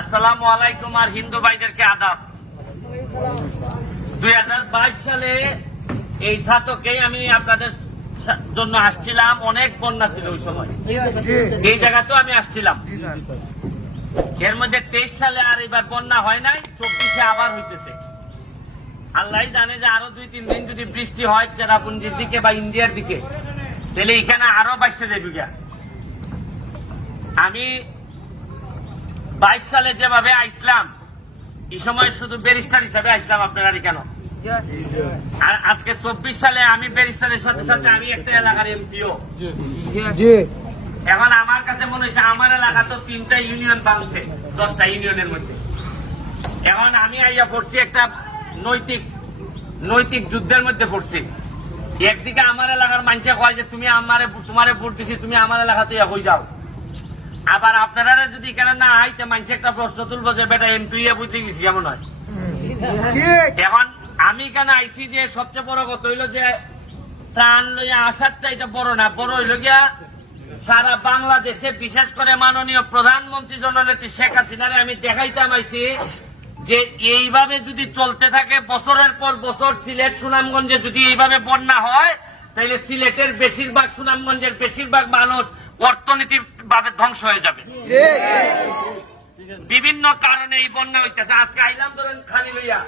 আসসালামু আলাইকুম আর হিন্দু ভাইদেরকে আদাব। দুই সালে এই ছাতকেই আমি আপনাদের জন্য আসছিলাম। অনেক বন্যা ছিল ওই সময়। এই জায়গাতেও আমি আসছিলাম। এর মধ্যে তেইশ সালে আর এবার বন্যা হয় নাই চব্বিশে আবার হইতেছে। আল্লাহ জানে যে আরও দুই তিন দিন যদি বৃষ্টি হয় চেরাপুঞ্জির দিকে বা ইন্ডিয়ার দিকে তাহলে এখানে আরও বাইশে যাবে। আমি বাইশ সালে যেভাবে আইসলাম এই সময় শুধু ব্যারিস্টার হিসাবে আইসলাম আপনারা কেন? আর আজকে চব্বিশ সালে আমি ব্যারিস্টারের সাথে সাথে আমি একটা এলাকার এমপিও। এখন আমার কাছে মনে হয়েছে আমার এলাকা তো তিনটা ইউনিয়ন বাংছে দশটা ইউনিয়নের মধ্যে। এখন আমি আইয়া পড়ছি একটা নৈতিক নৈতিক যুদ্ধের মধ্যে পড়ছি। একদিকে আমার এলাকার মানুষে কয় যে তুমি আমারে তোমারে ভোট দিছি তুমি আমার এলাকাতে হয়ে যাও। আবার আপনারা যদি এখানে না আইতে মানুষ একটা প্রশ্ন তুলবো যে বেটা এমপি বুঝতে গেছি কেমন হয়? এখন আমি কেন আইসি যে সবচেয়ে বড় কথা হইল যে ত্রাণ লইয়া আসারটা এটা বড় না বড় হইল গিয়া সারা বাংলাদেশে বিশেষ করে মাননীয় প্রধানমন্ত্রী জননেত্রী শেখ হাসিনারে আমি দেখাইতাম আইছি যে এইভাবে যদি চলতে থাকে বছরের পর বছর সিলেট সুনামগঞ্জে যদি এইভাবে বন্যা হয় তাহলে সিলেটের বেশিরভাগ সুনামগঞ্জের বেশিরভাগ মানুষ অর্থনীতির ভাবে ধ্বংস হয়ে যাবে। বিভিন্ন কারণে এই বন্যা হইতেছে। আজকে আইলাম ধরেন খালি লইয়া।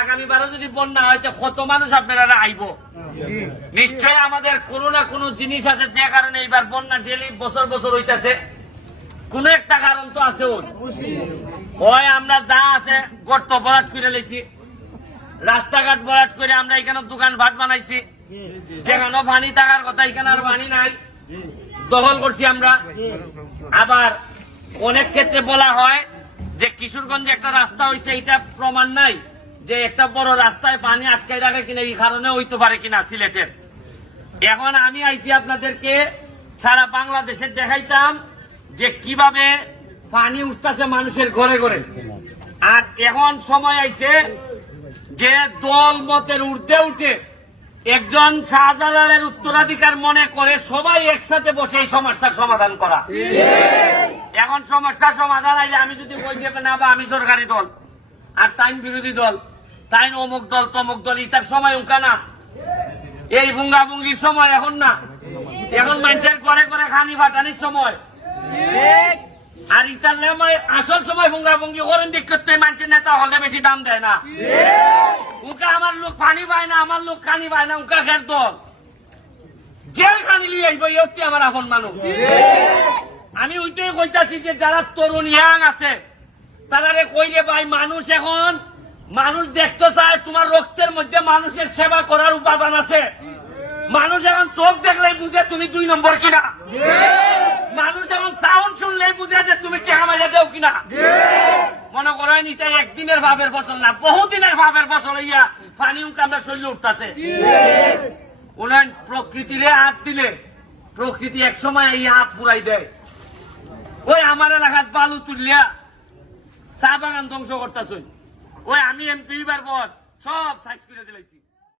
আগামীবারও যদি বন্যা হয়, তো কত মানুষ আপনারা আইব? নিশ্চয় আমাদের কোনো না কোনো জিনিস আছে যে কারণে এইবার বন্যা ডেলি বছর বছর হইতেছে। কোন একটা কারণ তো আছে ওর। আমরা যা আছে গর্ত বরাট করে লেছি, রাস্তাঘাট বরাট করে আমরা এখানে দোকান ভাট বানাইছি। যেখানে পানি থাকার কথা, এখানে আর পানি নাই। দখল করছি আমরা। আবার অনেক ক্ষেত্রে বলা হয় যে কিশোরগঞ্জে একটা রাস্তা হয়েছে এটা প্রমাণ নাই যে একটা বড় রাস্তায় পানি আটকাই রাখে কিনা, এই কারণে হইতে পারে কিনা সিলেটের। এখন আমি আইছি আপনাদেরকে সারা বাংলাদেশে দেখাইতাম যে কীভাবে পানি উঠতেছে মানুষের ঘরে ঘরে। আর এখন সময় আইছে যে দল মতের উর্ধে উঠে একজন শাহজালালের উত্তরাধিকার মনে করে সবাই একসাথে বসে এই সমস্যার সমাধান করা। এখন সমস্যার সমাধান আইলে আমি যদি বই যাবে না বা আমি সরকারি দল, আর টাইম বিরোধী দল তাই অমুক দল, তমুক দল, ইতার সময় উঙ্কা না। এই বুঙ্গা বুঙ্গির সময় এখন না। এখন মানুষের ঘরে ঘরে খানি ফাটানির সময়। আর ইতার আসল সময় বুঙ্গি করেন করতে মানুষের নেতা হলে বেশি দাম দেয় না। উনকা আমার লোক পানি পায় না, আমার লোক খানি পায় না উনকা খের দল। জেল খানি লিয়ে আইব, এই আমার আপন মানুষ। আমি ওইটাই কইতাছি যে যারা তরুণ আছে, তারারে কইলে ভাই, মানুষ এখন, মানুষ দেখতে চায় তোমার রক্তের মধ্যে মানুষের সেবা করার উপাদান আছে। মানুষ এখন চোখ দেখলেই বুঝে তুমি দুই নম্বর কিনা। মানুষ এখন সাউন্ড শুনলেই বুঝে যে তুমি কে আমাকে দেও কিনা। একদিনের ভাবের ফসল না, বহুদিনের ভাবের ফসল হইয়া পানি উঠতেছে। হাত দিলে, প্রকৃতি এক সময় এই হাত দেয়। ওই আমার এলাকার বালু তুললিয়া চা বাগান ধ্বংস করতেছ। ওই আমি এমপি বার পর সব সাইজ করে দিলাইছি।